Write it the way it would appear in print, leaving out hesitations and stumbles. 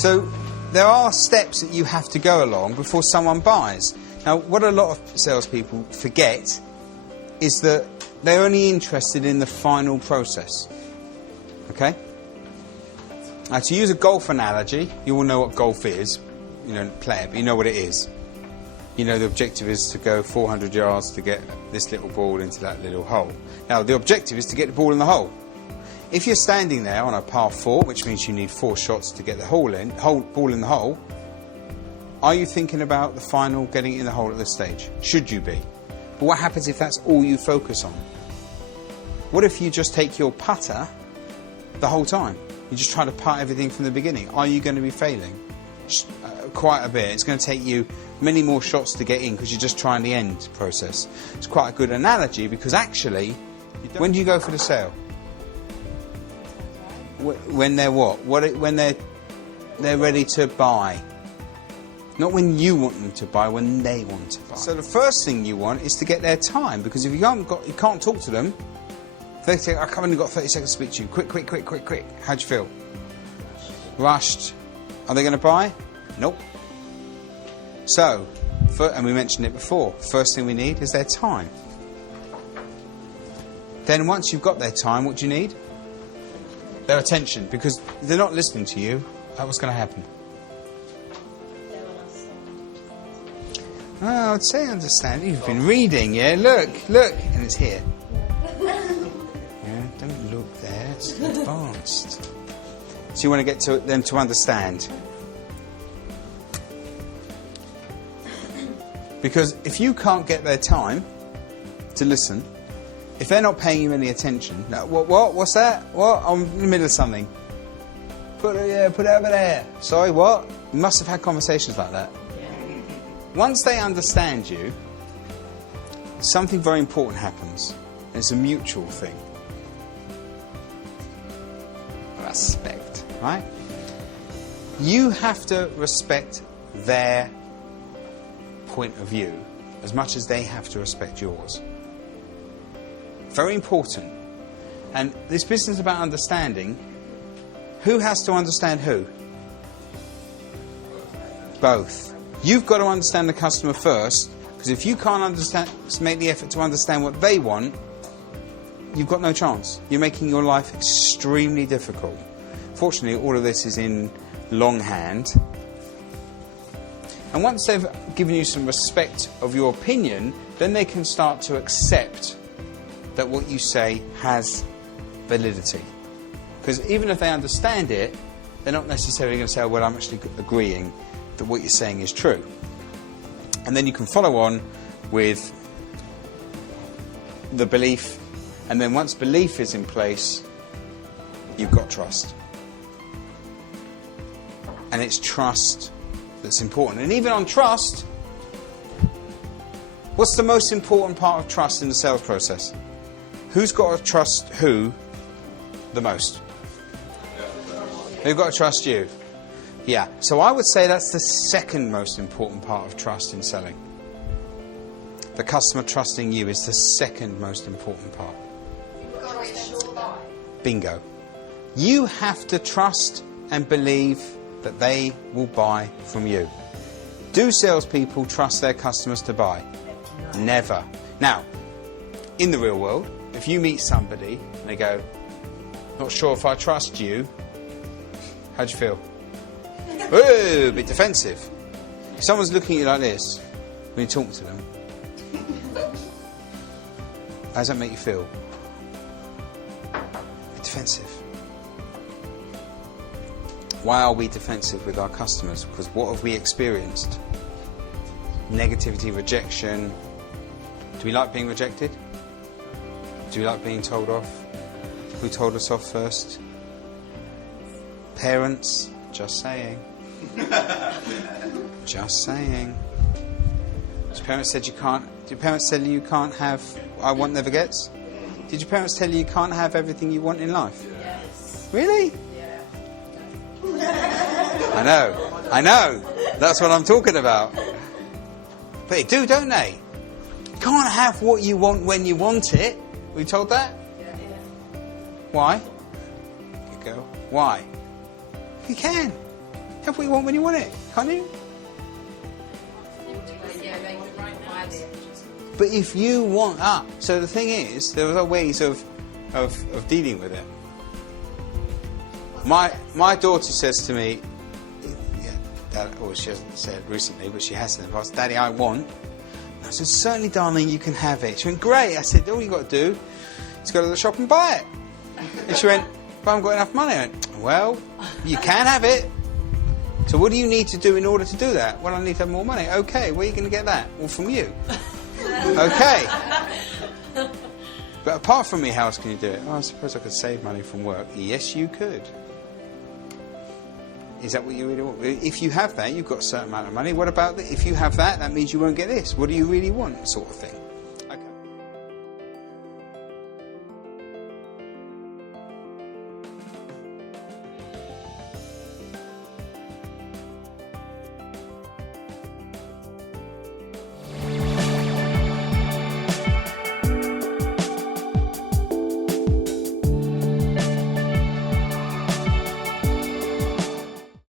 So there are steps that you have to go along before someone buys. Now, what a lot of salespeople forget is that they're only interested in the final process. Okay? Now, to use a golf analogy, you all know what golf is. You don't play it, but you know what it is. You know the objective is to go 400 yards to get this little ball into that little hole. Now, the objective is to get the ball in the hole. If you're standing there on a par 4, which means you need 4 shots to get the ball in the hole, are you thinking about the final getting it in the hole at this stage? Should you be? But what happens if that's all you focus on? What if you just take your putter the whole time? You just try to putt everything from the beginning. Are you going to be failing? Quite a bit. It's going to take you many more shots to get in because you're just trying the end process. It's quite a good analogy because actually, when do you go for the sale? When they're what? When they're ready to buy. Not when you want them to buy, when they want to buy. So the first thing you want is to get their time, because if you can't talk to them, they say, I've only got 30 seconds to speak to you. Quick. How do you feel? Rushed. Are they going to buy? Nope. So, and we mentioned it before, first thing we need is their time. Then once you've got their time, what do you need? Their attention, because if they're not listening to you, what's going to happen? Oh, I'd say understand. You've been reading, yeah? Look, and it's here. Yeah, don't look there, it's advanced. So you want to get to them to understand. Because if you can't get their time to listen, if they're not paying you any attention, no, what's that? What? I'm in the middle of something. Put it over there. Sorry, what? You must have had conversations like that. Once they understand you, something very important happens. It's a mutual thing. Respect, right? You have to respect their point of view as much as they have to respect yours. Very important. And this business about understanding, who has to understand who? Both. You've got to understand the customer first, because if you can't make the effort to understand what they want, you've got no chance. You're making your life extremely difficult. Fortunately, all of this is in longhand. And once they've given you some respect of your opinion, then they can start to accept that what you say has validity. Because even if they understand it, they're not necessarily going to say, well, I'm actually agreeing that what you're saying is true. And then you can follow on with the belief, and then once belief is in place, you've got trust. And it's trust that's important. And even on trust, what's the most important part of trust in the sales process? Who's got to trust who the most? Who's got to trust you? Yeah, so I would say that's the second most important part of trust in selling. The customer trusting you is the second most important part. Bingo. You have to trust and believe that they will buy from you. Do salespeople trust their customers to buy? Never. Now, in the real world, if you meet somebody and they go, not sure if I trust you, how do you feel? Ooh, a bit defensive. If someone's looking at you like this, when you talk to them, how does that make you feel? A bit defensive. Why are we defensive with our customers? Because what have we experienced? Negativity, rejection. Do we like being rejected? Do we like being told off? Who told us off first? Parents? Just saying. Just saying. Did your parents tell you can't have I want never gets? Did your parents tell you can't have everything you want in life? Yes. Really? Yeah. I know. That's what I'm talking about. But they do, don't they? You can't have what you want when you want it. Were you told that? Yeah. Why? There you go. Why? You can. have what you want when you want it, can't you? But if you want so the thing is, there are ways of dealing with it. My daughter says to me, Dad, or she hasn't said recently, but she has in the past, Daddy, I want. And I said, certainly, darling, you can have it. She went, great. I said, all you got to do is go to the shop and buy it. And she went, but I haven't got enough money. I went, well, you can have it. So what do you need to do in order to do that? Well, I need to have more money. Okay, where are you going to get that? Well, from you. Okay. But apart from me, how else can you do it? Oh, I suppose I could save money from work. Yes, you could. Is that what you really want? If you have that, you've got a certain amount of money. What about if you have that, that means you won't get this. What do you really want? Sort of thing.